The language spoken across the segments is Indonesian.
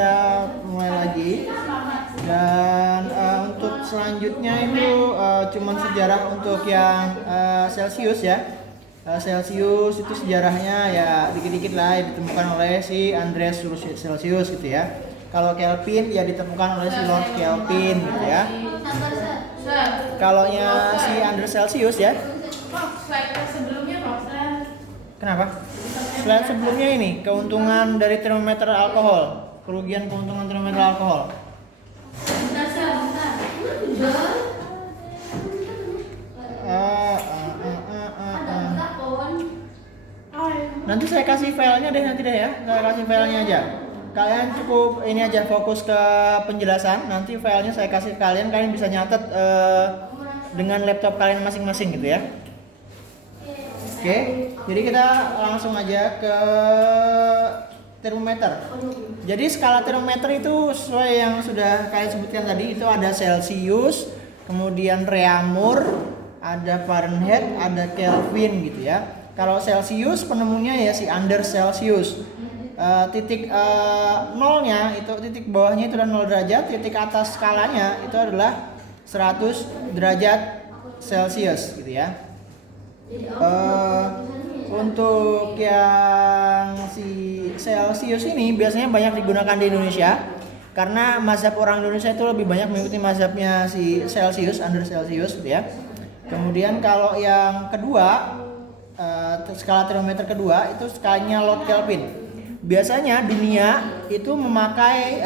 kita mulai lagi. Dan untuk selanjutnya itu cuman sejarah untuk yang Celsius ya. Celsius itu sejarahnya ya dikit-dikit lah, ditemukan oleh si Andreas Celsius gitu ya. Kalau Kelvin ya ditemukan oleh si Lord Kelvin gitu ya. Kalau si Andreas Celsius ya. Slide sebelumnya Kenapa? Slide sebelumnya ini keuntungan dari termometer alkohol, kerugian keuntungan termometer alkohol. Nanti saya kasih filenya deh nanti deh ya, saya kasih filenya aja. Kalian cukup ini aja fokus ke penjelasan. Nanti filenya saya kasih ke kalian, kalian bisa nyatet dengan laptop kalian masing-masing gitu ya. Oke, jadi kita langsung aja ke termometer. Jadi skala termometer itu sesuai yang sudah kalian sebutkan tadi, itu ada Celsius, kemudian Reaumur, ada Fahrenheit, ada Kelvin gitu ya. Kalau Celsius penemunya ya si Anders Celsius. Titik nolnya itu, titik bawahnya itu adalah 0 derajat, titik atas skalanya itu adalah 100 derajat Celsius gitu ya. Untuk yang si Celsius ini biasanya banyak digunakan di Indonesia karena mazhab orang Indonesia itu lebih banyak mengikuti mazhabnya si Celsius, Anders Celsius gitu ya. Kemudian kalau yang kedua, skala termometer kedua itu skalanya Lord Kelvin. Biasanya dunia itu memakai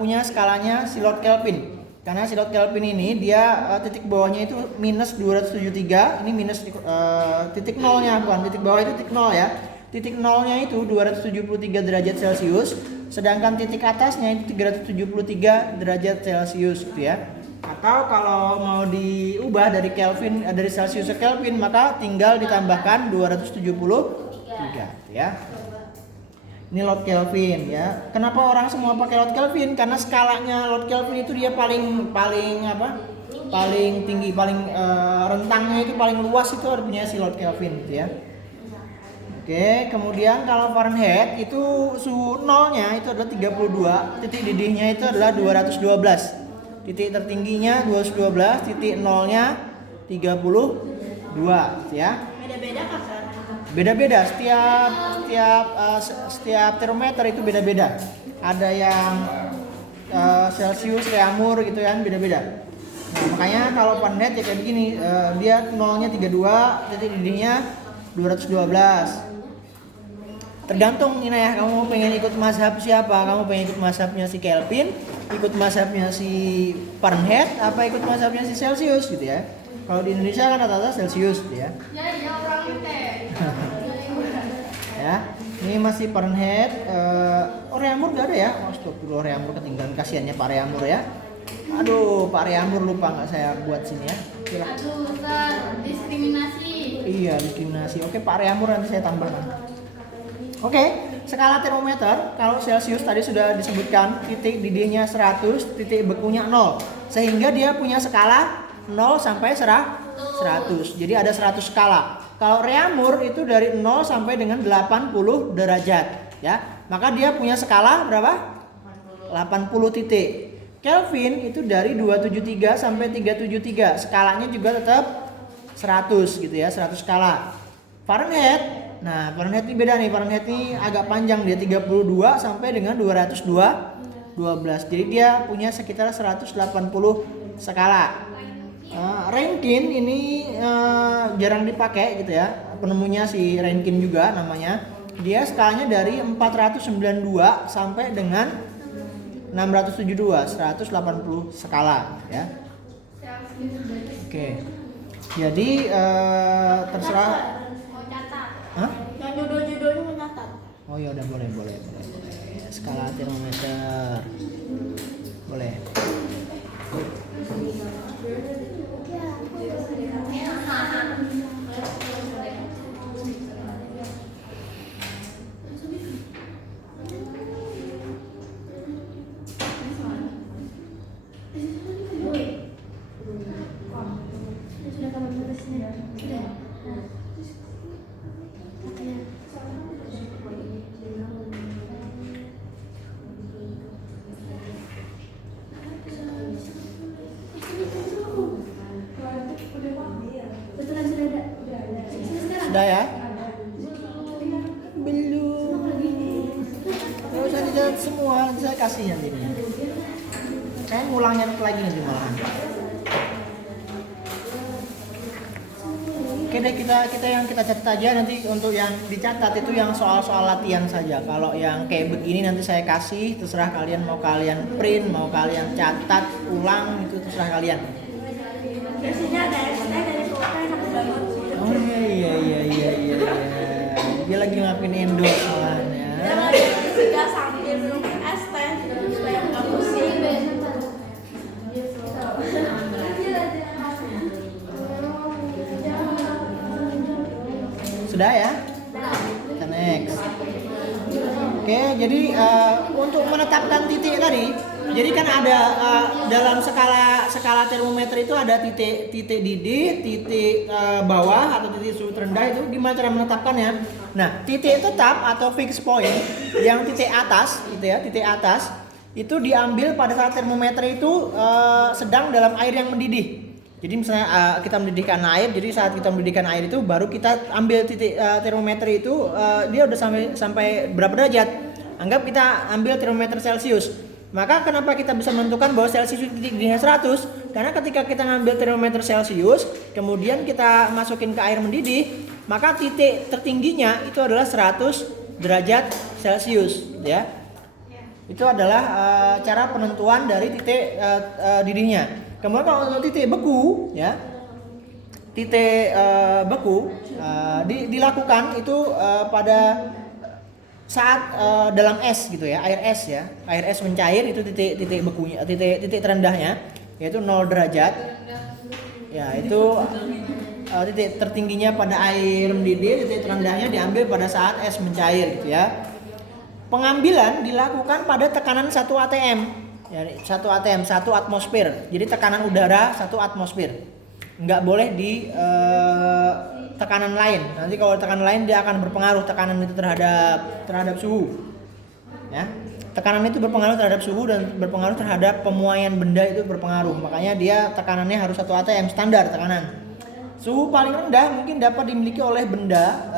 punya skalanya si Lord Kelvin. Karena si Lord Kelvin ini dia titik bawahnya itu minus 273, ini minus titik nolnya, bukan titik bawah itu titik nol ya. Titik nolnya itu 273 derajat Celcius, sedangkan titik atasnya itu 373 derajat Celcius gitu ya. Atau kalau mau diubah dari Kelvin, dari Celsius ke Kelvin, maka tinggal ditambahkan 273 ya. Ini Lord Kelvin ya. Kenapa orang semua pakai Lord Kelvin? Karena skalanya Lord Kelvin itu dia paling tinggi, paling rentangnya itu paling luas, itu artinya si Lord Kelvin gitu ya. Oke, kemudian kalau Fahrenheit itu suhu nolnya itu adalah 32, titik didihnya itu adalah 212. Titik tertingginya 212, titik nolnya 32 ya. Beda-beda kan? Beda-beda, setiap termometer itu beda-beda. Ada yang Celsius, Reaumur gitu kan, beda-beda. Nah, makanya kalau Fahrenheit ya kayak begini, dia nolnya 32, titik didihnya 212. Tergantung ini ya, kamu pengen ikut mazhab siapa? Kamu pengen ikut mazhabnya si Kelvin, ikut mazhabnya si Fahrenheit, apa ikut mazhabnya si Celsius gitu ya? Kalau di Indonesia kan rata-rata Celsius gitu ya. Ya, ini masih Fahrenheit. Reaumur gak ada ya? Astagfirullah, Reaumur ketinggalan, kasihannya Pak Reaumur ya. Aduh, Pak Reaumur lupa nggak saya buat sini ya. Gila. Aduh, Ustaz, diskriminasi. Iya, diskriminasi. Oke, Pak Reaumur nanti saya tambahkan. Oke, skala termometer kalau Celsius tadi sudah disebutkan, titik didihnya 100, titik bekunya 0. Sehingga dia punya skala 0 sampai 100. Jadi ada 100 skala. Kalau Reaumur itu dari 0 sampai dengan 80 derajat, ya. Maka dia punya skala berapa? 80 titik. Kelvin itu dari 273 sampai 373. Skalanya juga tetap 100 gitu ya, 100 skala. Fahrenheit, nah Fahrenheit ini beda nih, Fahrenheit ini agak panjang, dia 32 sampai dengan 212. Jadi dia punya sekitar 180 skala. Rankine ini jarang dipakai gitu ya. Penemunya si Rankine juga namanya. Dia skalanya dari 492 sampai dengan 672, 180 skala ya. Oke. Jadi terserah. Hah? Yang judul-judulnya mencatat. Oh ya udah, boleh. Skala termometer. Boleh. semua saya kasih nanti ini. Saya ngulangnya lagi nanti malahan. Oke deh, kita yang kita catat aja nanti. Untuk yang dicatat itu yang soal-soal latihan saja. Kalau yang kayak begini nanti saya kasih, terserah kalian mau kalian print, mau kalian catat ulang, itu terserah kalian. Biasanya ada ST dari Sultan aku download. Oh iya. Dia lagi ngelakuin endorse malahan ya. Dia lagi juga sambil minum ST supaya nggak pusing. Sudah ya? Kita next. Oke, jadi untuk menetapkan titik tadi, jadi kan ada dalam skala termometer itu ada titik didih, titik bawah atau titik suhu terendah. Itu gimana cara menetapkannya? Nah, titik tetap atau fixed point yang titik atas, gitu ya, titik atas itu diambil pada saat termometer itu sedang dalam air yang mendidih. Jadi misalnya kita mendidihkan air, jadi saat kita mendidihkan air itu baru kita ambil titik termometer itu, dia udah sampai berapa derajat. Anggap kita ambil termometer Celcius. Maka kenapa kita bisa menentukan bahwa Celcius itu titik didihnya 100? Karena ketika kita ngambil termometer Celcius, kemudian kita masukin ke air mendidih, maka titik tertingginya itu adalah 100 derajat Celcius, ya. Itu adalah cara penentuan dari titik didihnya. Kemudian kalau untuk titik beku, ya, titik beku dilakukan itu pada saat dalam es gitu ya, air es ya, air es mencair itu titik bekunya, titik terendahnya yaitu 0 derajat. Ya, itu titik tertingginya pada air mendidih, titik terendahnya diambil pada saat es mencair gitu ya. Pengambilan dilakukan pada tekanan 1 atm. Ya, 1 atm, 1 atmosfer. Jadi tekanan udara 1 atmosfer. Nggak boleh di tekanan lain. Nanti kalau tekanan lain dia akan berpengaruh tekanan itu terhadap suhu. Ya. Tekanan itu berpengaruh terhadap suhu dan berpengaruh terhadap pemuaian benda, itu berpengaruh. Makanya dia tekanannya harus 1 atm, standar tekanan. Suhu paling rendah mungkin dapat dimiliki oleh benda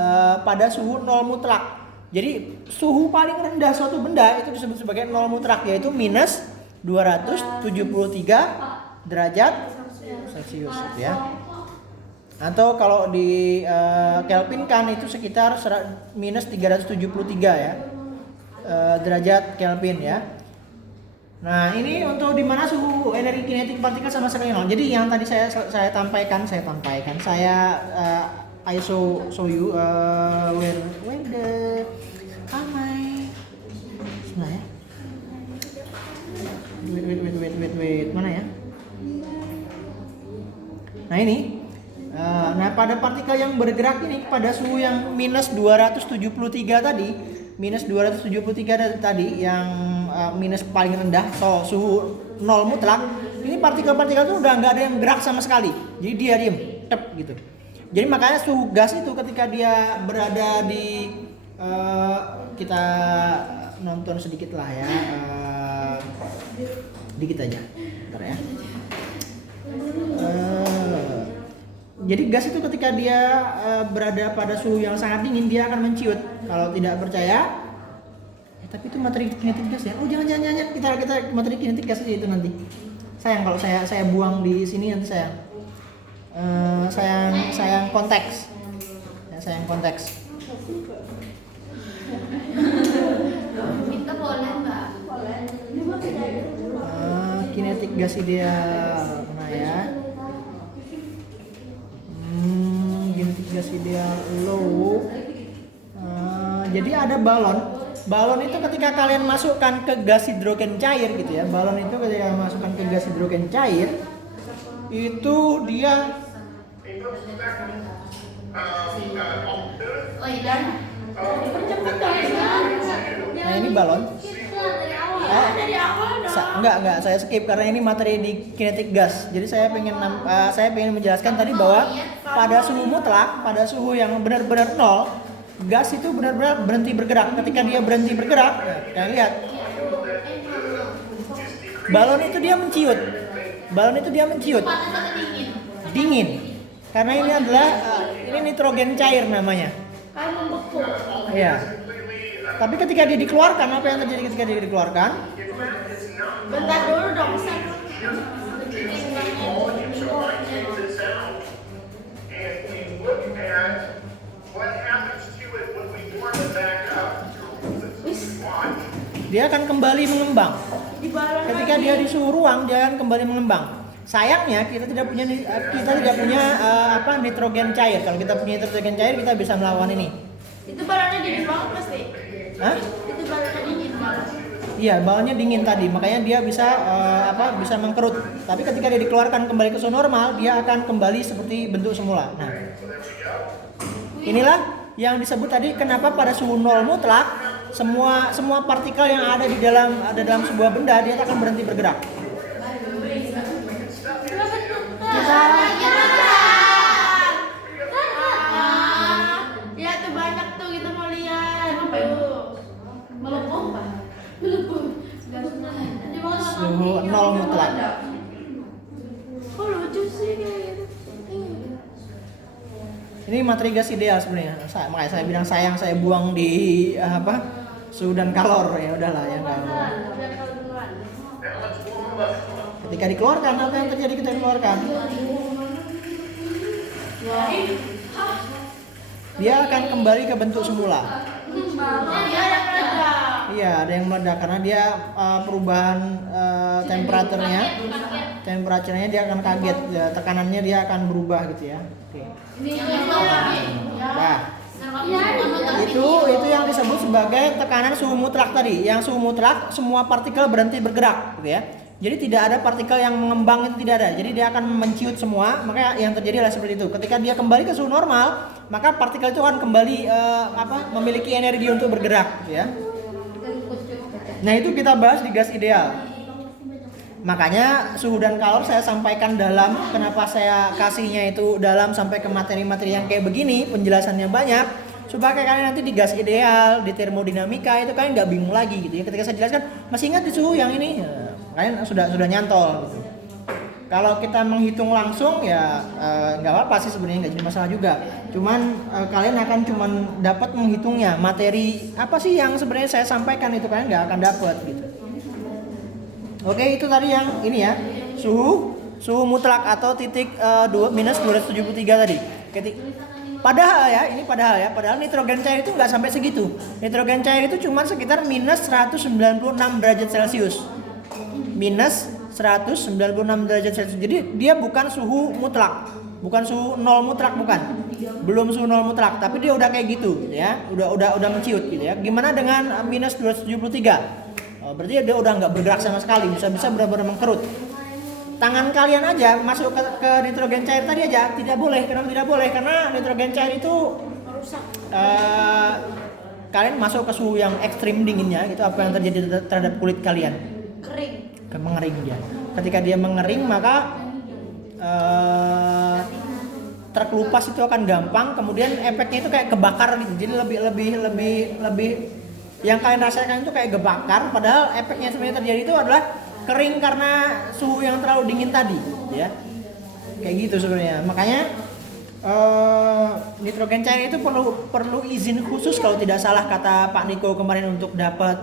pada suhu 0 mutlak. Jadi suhu paling rendah suatu benda itu disebut sebagai 0 mutlak, yaitu minus 273 derajat Celcius ya. Atau kalau di Kelvin kan itu sekitar minus 373 ya derajat Kelvin ya. Nah, ini untuk di mana suhu energi kinetik partikel sama sekali nol. Jadi yang tadi saya tampaikan, I show you where the sebenarnya wait mana ya? Nah ini, nah pada partikel yang bergerak ini pada suhu yang minus 273 tadi yang minus paling rendah, suhu 0 mutlak, ini partikel-partikel itu udah nggak ada yang gerak sama sekali, jadi dia diem, tep gitu. Jadi makanya suhu gas itu ketika dia berada di kita nonton sedikit lah ya, dikit aja, bentar ya. Jadi gas itu ketika dia berada pada suhu yang sangat dingin dia akan menciut. Kalau tidak percaya, tapi itu materi kinetik gas ya. Oh jangan kita materi kinetik gas aja itu nanti. Sayang kalau saya buang di sini nanti sayang konteks. Ya, sayang konteks. Minta boleh nggak? Kinetik gas ideal mana ya? Kinetik gas ideal low. Jadi ada balon. Balon itu ketika kalian masukkan ke gas hidrogen cair gitu ya. Balon itu ketika masukkan ke gas hidrogen cair itu dia Oh iya. Nah ini balon. Dari awal dong. Enggak, saya skip karena ini materi di kinetik gas. Jadi saya pengen menjelaskan tadi bahwa pada suhu mutlak, pada suhu yang benar-benar nol, gas itu benar-benar berhenti bergerak. Ketika dia berhenti bergerak, kalian lihat. Balon itu dia menciut. Panas atau dingin? Dingin. Karena ini adalah ini nitrogen cair namanya. Kan membeku. Iya. Tapi ketika dia dikeluarkan, apa yang terjadi ketika dia dikeluarkan? Bentar dulu dong, Sam. Dia akan kembali mengembang. Di balon Ketika lagi. dia di suhu ruang, dia akan kembali mengembang. Sayangnya kita tidak punya nitrogen cair. Kalau kita punya nitrogen cair, kita bisa melawan ini. Itu balonnya dingin banget pasti. Hah? Itu balonnya dingin banget. Iya, balonnya dingin tadi, makanya dia bisa bisa mengkerut. Tapi ketika dia dikeluarkan kembali ke suhu normal, dia akan kembali seperti bentuk semula. Nah, inilah yang disebut tadi kenapa pada suhu nol mutlak semua partikel yang ada dalam sebuah benda dia akan berhenti bergerak. Ya tuh banyak tuh kita mau lihat. Melempung, Pak. Melempung. Suhu nol mutlak. Kok lucu sih kayak gitu? Ini materi gas ideal sebenarnya. Makanya saya bilang sayang saya buang di suhu dan kalor, ya udahlah ya nggak. Ketika dikeluarkan, apa yang terjadi ketika dikeluarkan? Dia akan kembali ke bentuk semula. Dia ada meledak. Iya, ada yang meledak karena dia perubahan temperaturnya dia akan kaget, ya, tekanannya dia akan berubah gitu ya. Oke. Nah, itu yang disebut sebagai tekanan suhu mutlak tadi. Yang suhu mutlak semua partikel berhenti bergerak, gitu ya. Jadi tidak ada partikel yang mengembang, itu tidak ada. Jadi dia akan menciut semua. Maka yang terjadi adalah seperti itu. Ketika dia kembali ke suhu normal, maka partikel itu akan kembali memiliki energi untuk bergerak, gitu ya. Nah, itu kita bahas di gas ideal. Makanya suhu dan kalor saya sampaikan dalam, kenapa saya kasihnya itu dalam sampai ke materi-materi yang kayak begini, penjelasannya banyak, supaya kalian nanti di gas ideal, di termodinamika itu kalian nggak bingung lagi gitu ya. Ketika saya jelaskan, masih ingat di suhu yang ini, kalian sudah nyantol gitu. Kalau kita menghitung langsung ya nggak apa-apa sih sebenarnya, nggak jadi masalah juga. Cuman kalian akan cuman dapat menghitungnya, materi apa sih yang sebenarnya saya sampaikan itu kalian nggak akan dapat gitu. Oke, itu tadi yang ini ya, suhu mutlak atau titik minus 273 tadi. Padahal nitrogen cair itu nggak sampai segitu. Nitrogen cair itu cuma sekitar minus 196 derajat Celcius. Minus 196 derajat Celcius. Jadi dia bukan suhu mutlak, bukan suhu nol mutlak, bukan. Belum suhu nol mutlak, tapi dia udah kayak gitu ya, udah menciut gitu ya. Gimana dengan minus 273? Berarti dia udah nggak bergerak sama sekali, bisa benar-benar mengkerut. Tangan kalian aja masuk ke nitrogen cair tadi aja tidak boleh. Kenapa tidak boleh? Karena nitrogen cair itu Rusak. kalian masuk ke suhu yang ekstrim dinginnya, itu apa yang terjadi terhadap kulit kalian? Kering. Mengering dia. Ketika dia mengering maka terkelupas itu akan gampang, kemudian efeknya itu kayak kebakar gitu. Jadi lebih yang kalian rasakan itu kayak kebakar, padahal efeknya sebenarnya terjadi itu adalah kering karena suhu yang terlalu dingin tadi, ya. Kayak gitu sebenarnya. Makanya nitrogen cair itu perlu izin khusus kalau tidak salah kata Pak Niko kemarin untuk dapat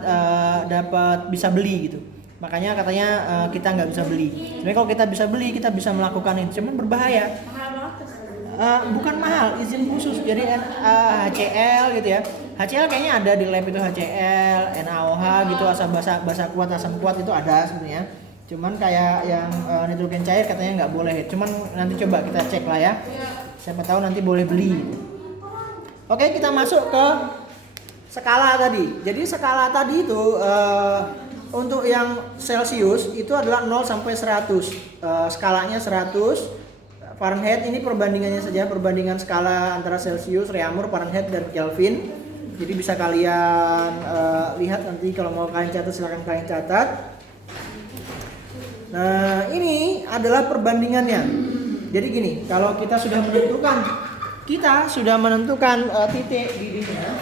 bisa beli gitu. Makanya katanya kita nggak bisa beli. Sebenarnya kalau kita bisa beli, kita bisa melakukan itu, cuman berbahaya. Mahal banget tuh. Bukan mahal, izin khusus. Jadi HCl gitu ya. HCl kayaknya ada di lab itu, HCl, NaOH gitu, asam kuat itu ada sebenarnya. Cuman kayak yang nitrogen cair katanya nggak boleh. Cuman nanti coba kita cek lah ya. Siapa tahu nanti boleh beli. Oke, kita masuk ke skala tadi. Jadi skala tadi itu untuk yang Celcius itu adalah 0 sampai 100. Skalanya 100. Fahrenheit ini perbandingannya saja, perbandingan skala antara Celcius, Reaumur, Fahrenheit dan Kelvin. Jadi bisa kalian lihat nanti kalau mau kalian catat, silakan kalian catat. Nah, ini adalah perbandingannya. Jadi gini, kalau kita sudah menentukan titik didihnya,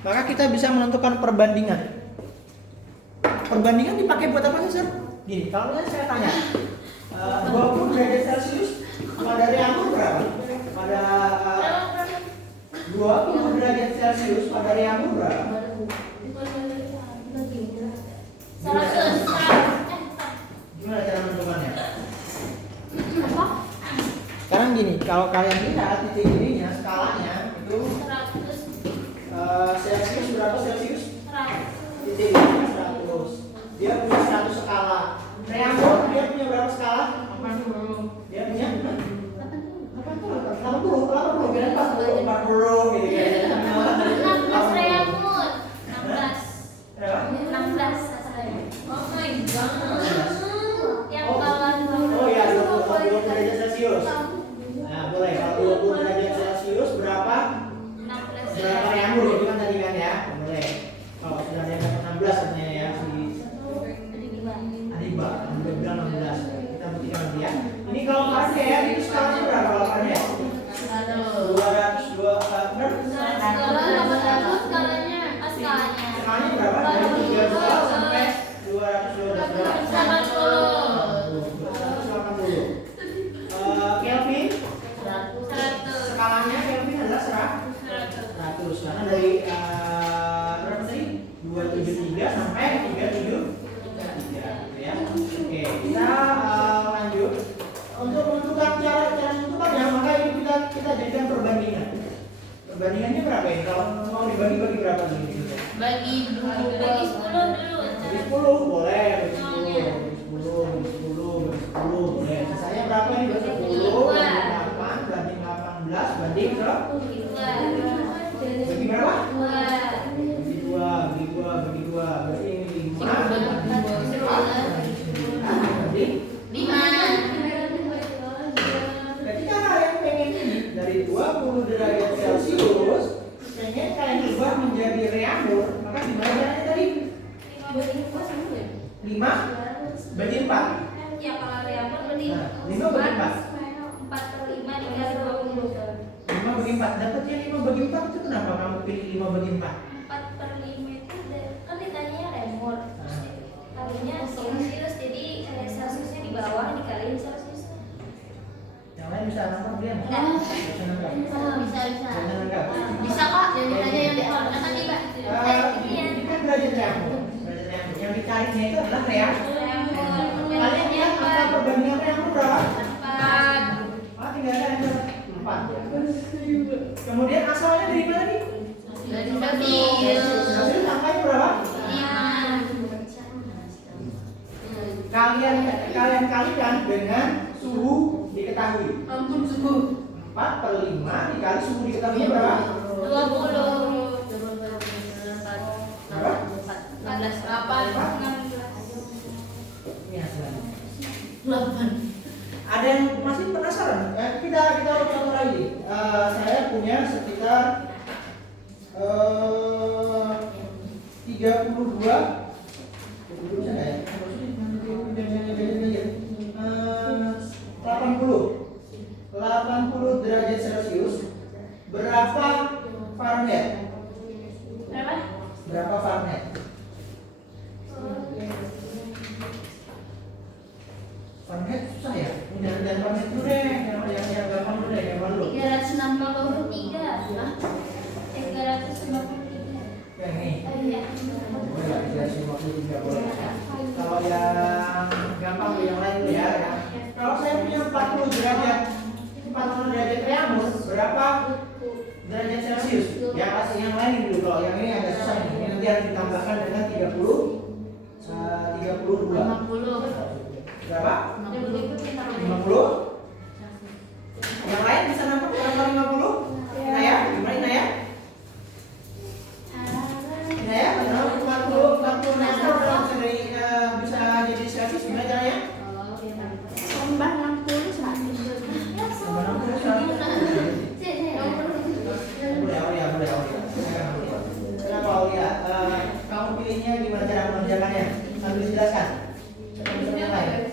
maka kita bisa menentukan perbandingan. Perbandingan dipakai buat apa sih, Sir? Gini, kalau misalnya saya tanya 20 derajat Celcius pada Reaumur berapa? Pada 20 derajat Celcius pada Reaumur berapa? kalau kalian lihat titik ininya skalanya itu 100. Celsius berapa Celsius? 100. Titik ini 100. Dia punya 100 skala. Reamer dia punya berapa skala? 80. Dia punya 80 kira pas 40 gitu kan. 16 Reamur. 16. Berapa? 16 asalnya. Oh my god. Yang kawan Oh ya 20 derajat Celcius. Nah boleh kalau 20 derajat Celcius berapa? 16 Berapa reamer itu kan tadi kan ya? Boleh. Kalau sudah ada 16 katanya ya si Adiba, udah bilang 16. Kita buktikan lagi ya. Ini kalau Farne ya, itu skalanya berapa kalau Farne? 200 skalanya berapa? Dari 300 sampai 212. 180. Kelvin? Skalanya Kelvin adalah 100. Karena dari berapa tadi? 273 sampai 373 gitu ya. Oke, kita lanjut. Untuk menentukan cara menentukannya, maka ini kita jadikan perbandingan. Perbandingannya berapa ini? Kalau mau dibagi berapa nih? Bagi 10 dulu. Bagi 10 boleh, bagi 10 boleh. Sisanya berapa ini? Bagi 10, bagi 8, banding 18, banding ke? Bagi berapa? Bagi 2, berarti ini 5 banding 5. ketika kalian pengen ini dari 20 derajat Celcius pengen kalian ubah menjadi reamer, maka gimana caranya tadi? 5 bagi 4. Ya kalau Reamur berarti Nah, 5 bagi 4. 4/5 dikali 20. 5 bagi 4. Dapatnya 5 bagi 4 itu kenapa kamu pilih 5 bagi 4? 4/5 itu kan ditanya Reamur. Kalinya Celsius, jadi Celsiusnya di bawah dikaliin Celsius. Yang lain bisa nangkap dia? Enggak. Bisa nangkap? Bisa. Bisa nangkap? Bisa kok, jadi tanya yang di awal tadi Kak. Ini kan derajat reamer. Derajat reamer. Yang dicarinya itu adalah reamer. Kalian lihat angka perbandingan reamer berapa? 4. Tinggal ada yang 4 ya. Kemudian asalnya dari mana nih? Dari Celsius. Celsius angkanya berapa? 5. Kalian kalikan dengan suhu diketahui. Ampun suhu. 4/5 dikali suhu diketahuinya berapa? 20. Berapa? 14. 16. Ini hasilnya. 8. Ada yang masih penasaran? Kita contoh lagi. Saya punya sekitar 32 bisa nggak ya? 80 derajat Celcius berapa Fahrenheit? Berapa? Berapa Fahrenheit? Fahrenheit susah ya? Jangan Fahrenheit dulu deh, yang gampang dulu deh, yang malu. 363. 353. Yang ini. Iya. Boleh nggak? 353 boleh. Kalau yang gampang yang lain dulu ya. Kalau saya punya 40 derajat reamer, berapa derajat Celcius? Yang lain dulu. Kalau yang ini agak susah nih. Ini nanti harus ditambahkan dengan 32. 50. Berapa? 50. Yang lain bisa nangkep berapa 50? Inaya, gimana Inaya? Inaya, benar 40 meter bisa jadi Celsius gimana caranya? Tambah 60 100. Tambah 60 Boleh. Sekarang kalau lihat, kamu pilihnya gimana cara mengerjakannya? Sambil dijelaskan. Bisa yang lain.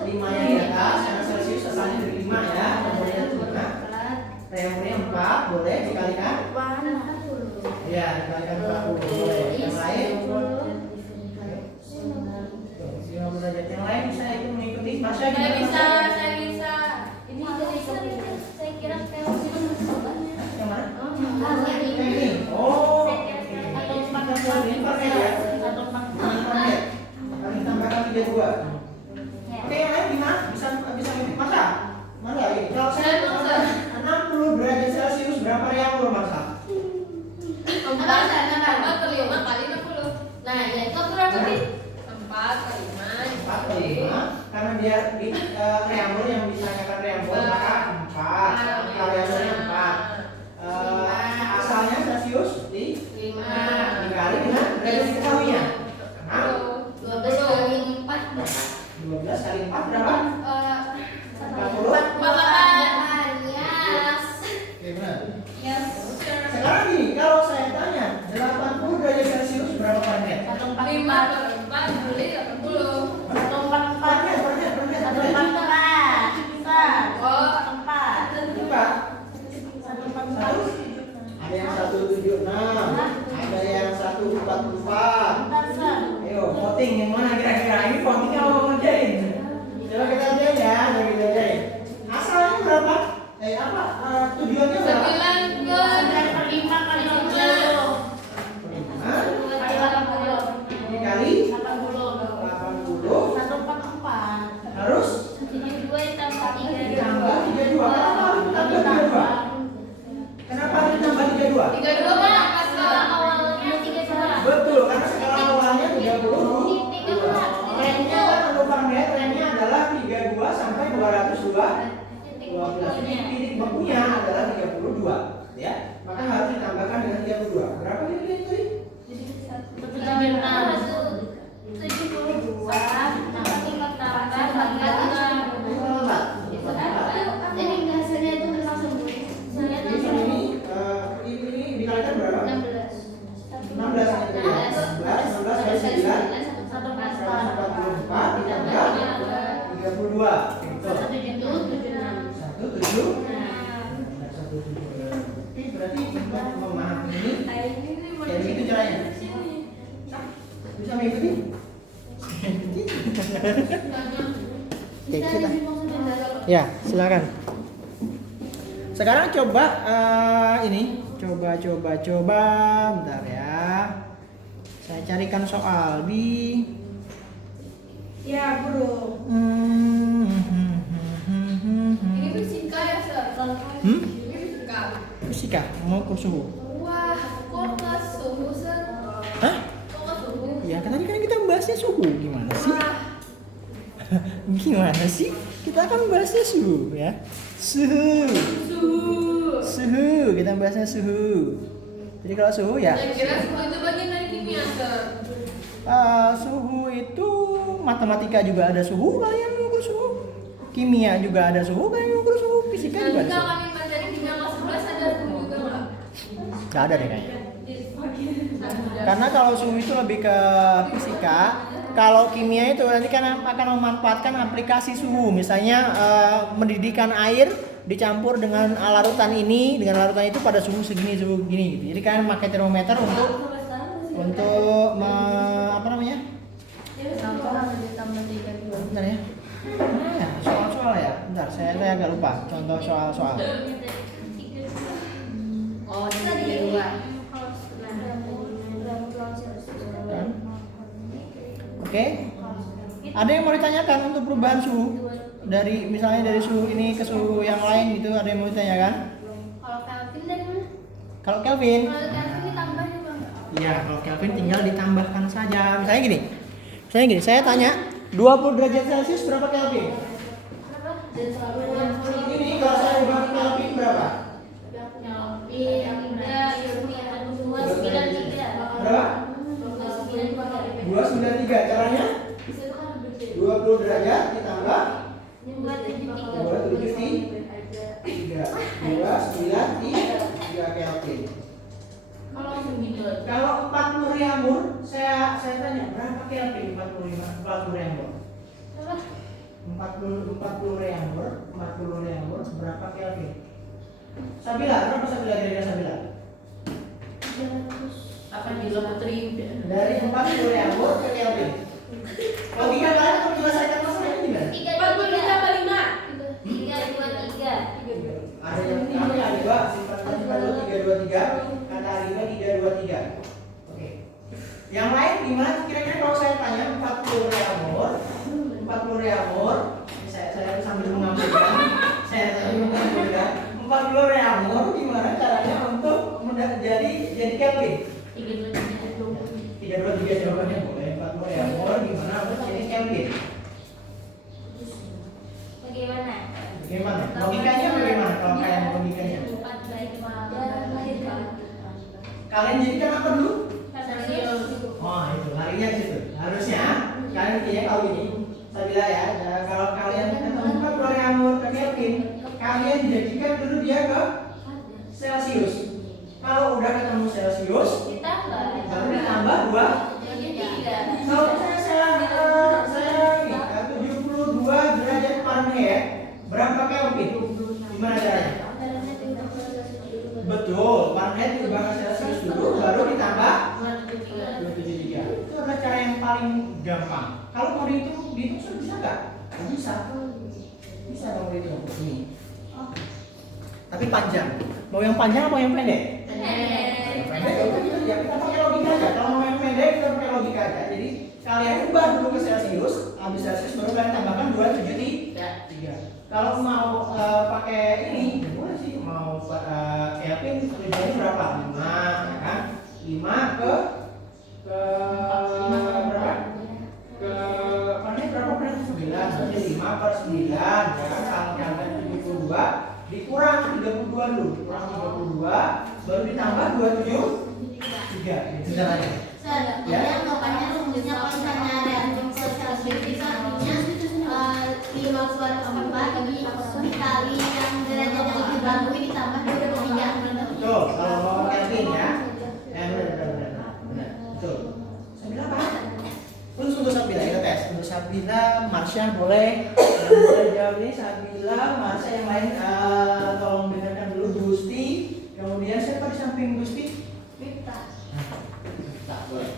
Limanya di atas, karena Celsius asalnya dari 5 ya, kemudian 5. Reamernya 4, boleh dikalikan? Ya, dikalikan 40, boleh. Yang lain? 50 derajat. Yang lain bisa ikut mengikuti? Masya Saya gimana? bisa. Ini dari Saya kira Celsius jawabannya. Yang mana? Yang Yang ini? Oh, Atau kita buat ini Fahrenheit ya? Atau 4. Fahrenheit. Kami tambahkan 32. Ya. kalau saya tanya 80 derajat Celcius berapa Fahrenheit? 144. 80. Fahrenheit. Buka. Ada yang 176, ada yang 144. Ayo voting yang mana kira-kira? Ini voting apa mau ngerjain? Coba kita lihat ya, coba kita lihat. Asalnya berapa? Tujuannya berapa? 9 dikali 80 harus 72 ditambah 3. ditambah 32. Kenapa harus ditambah 32? 32 mana? Skala awalnya 32. Betul, karena skala awalnya 30. Trennya kan untuk Fahrenheit, trennya adalah 32 sampai 212. Titik bakunya adalah 32, ya. Maka harus ditambahkan dengan 32. Berapa kira-kira itu tadi? 16 dikalikan berapa? 16 kali 9 144 ditambah 32. Betul. 17. Oke, berarti untuk memahami ini kayak begitu caranya. Bisa mengikuti? Oke, kita. Ya, silakan. Sekarang coba ini, coba bentar ya. Saya carikan soal di Ya, bro. Ini fisika ya, Sir? Ini fisika. Fisika, mau ke suhu. Wah, kok ke suhu, Sir? Hah? Kok ke suhu? Ya, kan tadi kan kita bahasnya suhu. Gimana sih? Gimana sih? Kita akan bahasnya suhu ya. Suhu. Kita bahasnya suhu. Jadi kalau suhu ya. Saya kira suhu itu bagian dari kimia, Sir. Suhu itu matematika juga ada suhu, kalian mengukur suhu. Kimia juga ada suhu, kalian mengukur suhu. Fisika juga ada Kalau suhu. kami pelajari kimia kelas 11 ada suhu juga nggak? Gak ada deh kayaknya. Karena kalau suhu itu lebih ke fisika. Kalau kimia itu nanti kan akan memanfaatkan aplikasi suhu, misalnya mendidihkan air dicampur dengan larutan ini, dengan larutan itu pada suhu segini, suhu gini gitu. Jadi kan pakai termometer untuk apa namanya? Bentar ya. Nah, soal-soal ya. Bentar, saya agak lupa contoh soal-soal. Oh, di luar. Oke. Ada yang mau ditanyakan untuk perubahan suhu? Dari misalnya dari suhu ini ke suhu yang lain gitu, ada yang mau ditanyakan? Kalau Kelvin dari mana? Kalau Kelvin? Kalau Kelvin ditambah juga nggak? Iya, kalau Kelvin tinggal ditambahkan saja. Misalnya gini, saya tanya 20 derajat Celcius berapa Kelvin? Berapa? Ini kalau saya ubah ke Kelvin berapa? Berapa? 293. Caranya? 20 derajat ditambah 273 Kelvin. Kalau 40 Reaumur, saya tanya berapa Kelvin 40 Reaumur? 40 Reaumur berapa Kelvin? Sabila, berapa Sabila kira-kira Sabila? Apa juga Putri? Dari 40 Reaumur ke Kelvin. Logika kalian untuk menyelesaikan masalah ini gimana? 40 tambah 5. 323. Ada yang ada dua, sifatnya 323, kata Arima 323. Oke. Yang lain gimana? Kira-kira kalau saya tanya 40 Reaumur, ini saya sambil mengambilkan, saya 40 Reaumur gimana caranya untuk jadi Kelvin? 323 jawabannya boleh. 40 Reaumur gimana untuk jadi Kelvin? Bagaimana? Logikanya bagaimana kalau kalian logikanya? 4/5. Kalian jadikan apa dulu? Celsius. Oh itu larinya ke situ. Harusnya kalian bikinnya kalau ini. Saya bilang ya, kalau kalian ketemu 40 Reaumur ke Kelvin, kalian jadikan dulu dia ke Celsius. Kalau udah ketemu Celcius, Ditambah. baru ditambah 2. Jadi 3. Kalau saya 72 derajat Fahrenheit, berapa Kelvin? Gimana caranya? Betul, Fahrenheit diubah ke Celcius dulu, baru ditambah 273. Itu adalah cara yang paling gampang. Kalau mau dihitung bisa nggak? Nggak bisa. Bisa dong dihitung. Ini. Tapi panjang. Mau yang panjang atau yang pendek? Yang pendek ya udah kita pakai logika aja. Kalau mau yang pendek kita pakai logika aja. Jadi kalian ubah dulu ke Celcius, habis Celcius baru kalian tambahkan 273. Kalau mau pakai ini, boleh sih. Mau Kelvin tujuannya berapa? 5, ya kan? 5 ke berapa? Ke Fahrenheit berapa? Berarti 9. Berarti 5 per 9 ya kan? Kalau kalian 72 dikurang 32 dulu, dikurang 32 baru ditambah 273. Itu caranya. Ya, makanya rumusnya kalau misalnya reaksi Celcius itu artinya 5/4 dikali yang derajat yang dibangun ditambah 23. Betul, kalau mau Kelvin ya. Benar. Betul. Sabila apa? Untuk Sabila kita tes. Untuk Sabila, Marsha boleh. Yang boleh jawab ini Sabila, Marsha yang lain tolong dengarkan dulu Gusti. Kemudian siapa di samping Gusti? Tak boleh.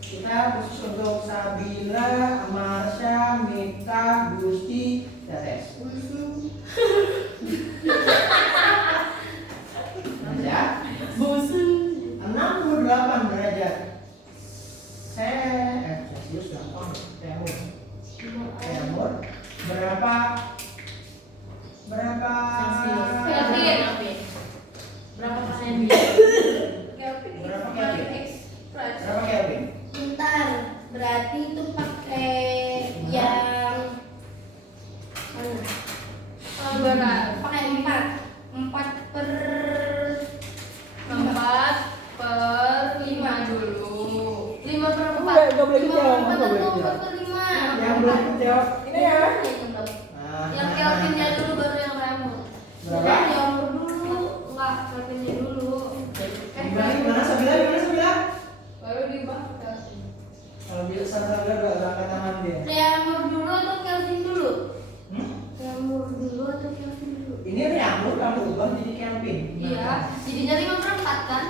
Kita khusus untuk Sabila, Marsha, Mita, Gusti, kita tes. Ya. 68 derajat. Celcius gampang. Temur. Berapa? Kelvin. Berapa persen? Berapa Kelvin? Berapa Kelvin? Bentar, berarti itu pakai yang mana? Pakai 4 per 5 dulu. 5 per 4. Enggak boleh dijawab, enggak boleh 5 dijawab. per 5. Yang belum dijawab ini ya. Yang Kelvinnya dulu baru yang Reaumur. Berapa? Reaumur dulu, enggak Kelvinnya dulu. Gimana Sabila? Baru dibahas Kelvin. Kalau bisa Sabila udah angkat tangan dia. Reaumur dulu atau Kelvin dulu? Hmm? Reaumur dulu atau Kelvin dulu? Ini Reaumur kamu ubah jadi Kelvin. Iya, jadinya 5 per 4 kan?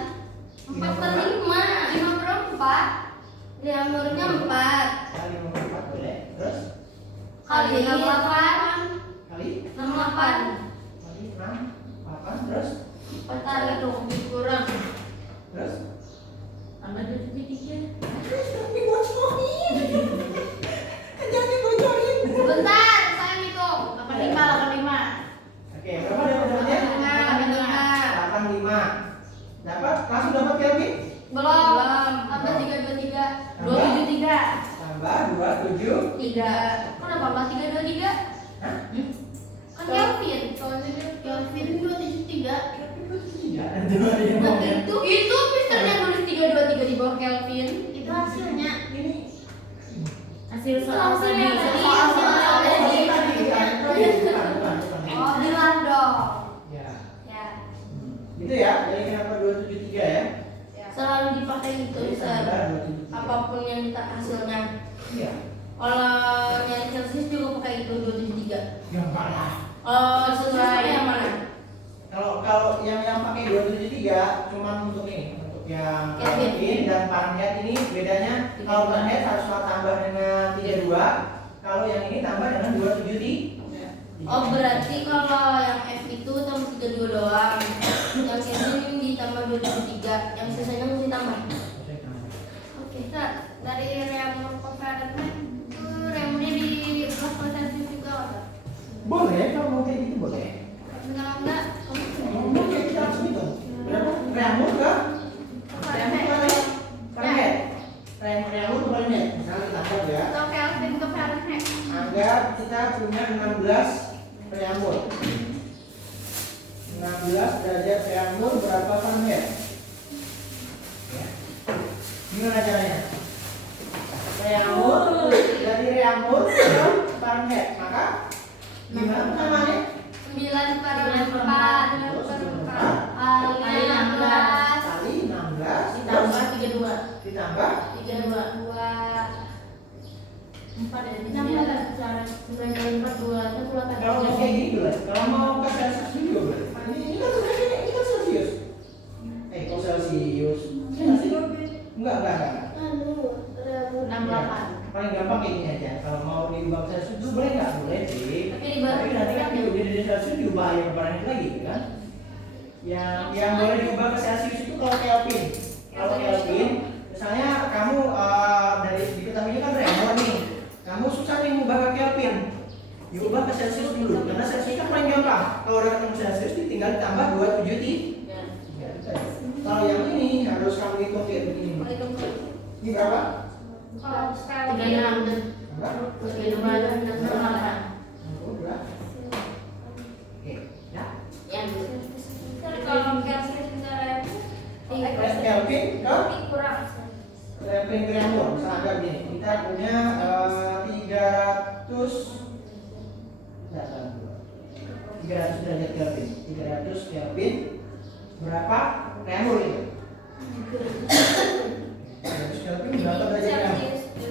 4 per 5, 5 per 4. Reaumurnya 4 Kali 54 boleh. Terus kali 68 kali 68. kali 6 8 terus Bentar dong, dikurang. terus Tambah 23. dibocorin. Jangan dibocorin. Sebentar, saya hitung. 85. Oke, berapa dapatnya? 85. Dapat langsung dapat Kelvin? Belum. Tambah 323. 273. Tambah 27. 3. Kenapa tambah 323? Hah? Kan Kelvin. Soalnya Kelvin 273. Nah, itu misternya nulis 323 di bawah Kelvin. Itu hasilnya. Ini Hasil Hasilnya tadi. Oh, bilang dong. Ya. Ya. Gitu ya. Jadi kenapa 273 ya? Selalu dipakai itu Jadi Ustaz. tambah 273. Apapun yang kita hasilnya. Iya. Kalau nyari Celsius juga pakai itu 273. Gampang lah. Kalau sesuai yang mana? Kalau yang pakai 273 cuman untuk ini, untuk yang Kelvin. Kelvin dan Fahrenheit ini bedanya kalau Fahrenheit harus tambah dengan 32, kalau yang ini tambah dengan 273. Oh berarti kalau yang F itu tambah 32 doang. Yang Kelvin ditambah 273. Yang sisanya mesti tambah. Oke. Nah, dari Reaumur ke Fahrenheit itu Reaumurnya di belah ke Celsius juga ada. Boleh, kalau mau kayak gitu boleh. Kalau enggak, Mau kayak kita langsung itu. Berapa? Reaumur ke Fahrenheit. Reaumur ke Fahrenheit. Misalnya kita anggap ya. atau Kelvin ke Fahrenheit. Anggap kita punya 16 Reaumur. 16 derajat Reaumur berapa Fahrenheit? Ya. Gimana caranya? Reaumur dari Reaumur ke Fahrenheit, maka gimana namanya? 9 per 4 kali 16 ditambah 32. 4 ya. Ditambah cara 9 kali 4 2 kalkulatan. kalau mau kayak gini boleh. Kalau mau ke Celsius juga boleh. Ini kan sebenarnya ini kan Celsius. Kok Celsius? Enggak. Anu, 68. Paling gampang kayak gini aja. Kalau mau diubah ke Celsius itu boleh nggak? Boleh sih. Tapi Tapi nanti kan diubah dari Celsius diubah yang Fahrenheit lagi kan? Yang boleh diubah ke Celsius itu kalau Kelvin. Kalau Kelvin, misalnya kamu dari diketahui kan reaksi nih. Kamu susah nih mengubah ke Kelvin. Diubah ke Celsius dulu karena Celsius kan paling gampang. Kalau udah ketemu Celsius tinggal ditambah 27 Ya. Kalau yang ini harus kamu hitung kayak begini. Ini berapa? Kalau sekali 36. Berapa? 38. Oke, ya. Yang kalau Kelvin negara itu Kelvin ke kurang. Kelvin Grammar. Misalnya begini, kita punya 300 derajat Kelvin. 300 Kelvin berapa Grammar itu? 300 Kelvin berapa derajat Grammar?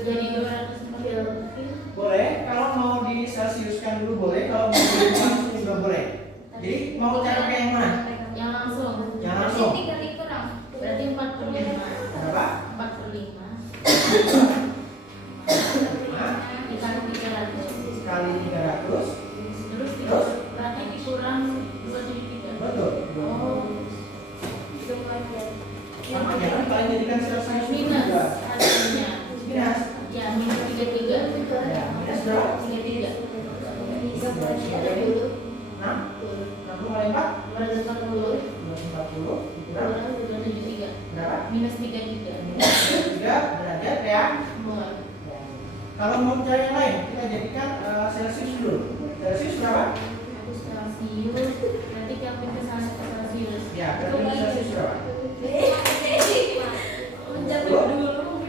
jadi 240 Kelvin. Boleh, kalau mau di Celsiuskan dulu boleh, kalau mau di langsung juga boleh. Jadi mau cara kayak yang mana? Yang langsung. Yang langsung. Tiga kali kurang. Berarti 45. Berapa? 45. 5 Dikali 300. kali 300. Terus berarti dikurang 273. Betul. Oh, Sama ya kan kalian jadikan Celsius minus juga. hasilnya. Minus. Ya, minus 33. Ya, minus berapa? 33. 6. 60 kali 4. 240. 240 dikurang 273. berapa? Minus 33. Minus 3 derajat ya. Semua. Kalau mau cari yang lain, kita jadikan Celsius dulu. Celsius berapa? Celsius. Berarti Kelvin ke sana ke Celsius. Ya, berarti Celsius berapa? Mencapai dulu.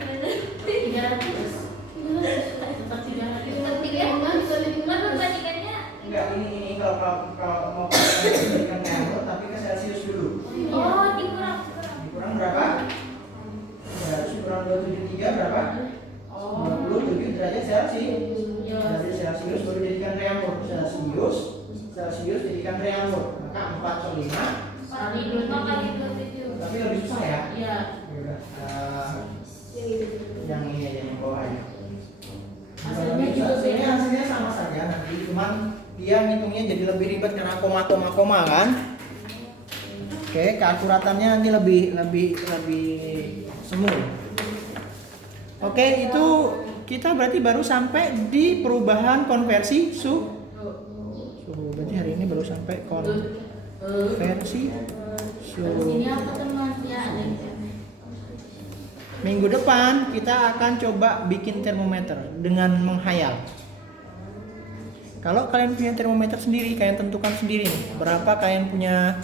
300. Tetap 300. Mana perbandingannya? Enggak, ini kalau mau jadikan Grammar tapi ke Celsius dulu. Oh, dikurang. Dikurang berapa? 300 dikurang 273 berapa? 27 derajat Celcius. Ya. Dari Celsius baru jadikan Reaumur. Celsius jadikan Reaumur. Maka 4/5. Kali 27. Tapi lebih susah ya. Iya. Yaudah, yang ini aja yang bawah aja. Hasilnya juga beda. Hasilnya sama saja nanti, cuman dia ngitungnya jadi lebih ribet karena koma kan. Oke, keakuratannya nanti lebih semu. Oke, itu kita berarti baru sampai di perubahan konversi suhu. Berarti hari ini baru sampai konversi suhu. Ini apa teman? Ya, ada yang Minggu depan kita akan coba bikin termometer dengan menghayal. Kalau kalian punya termometer sendiri, kalian tentukan sendiri nih, berapa kalian punya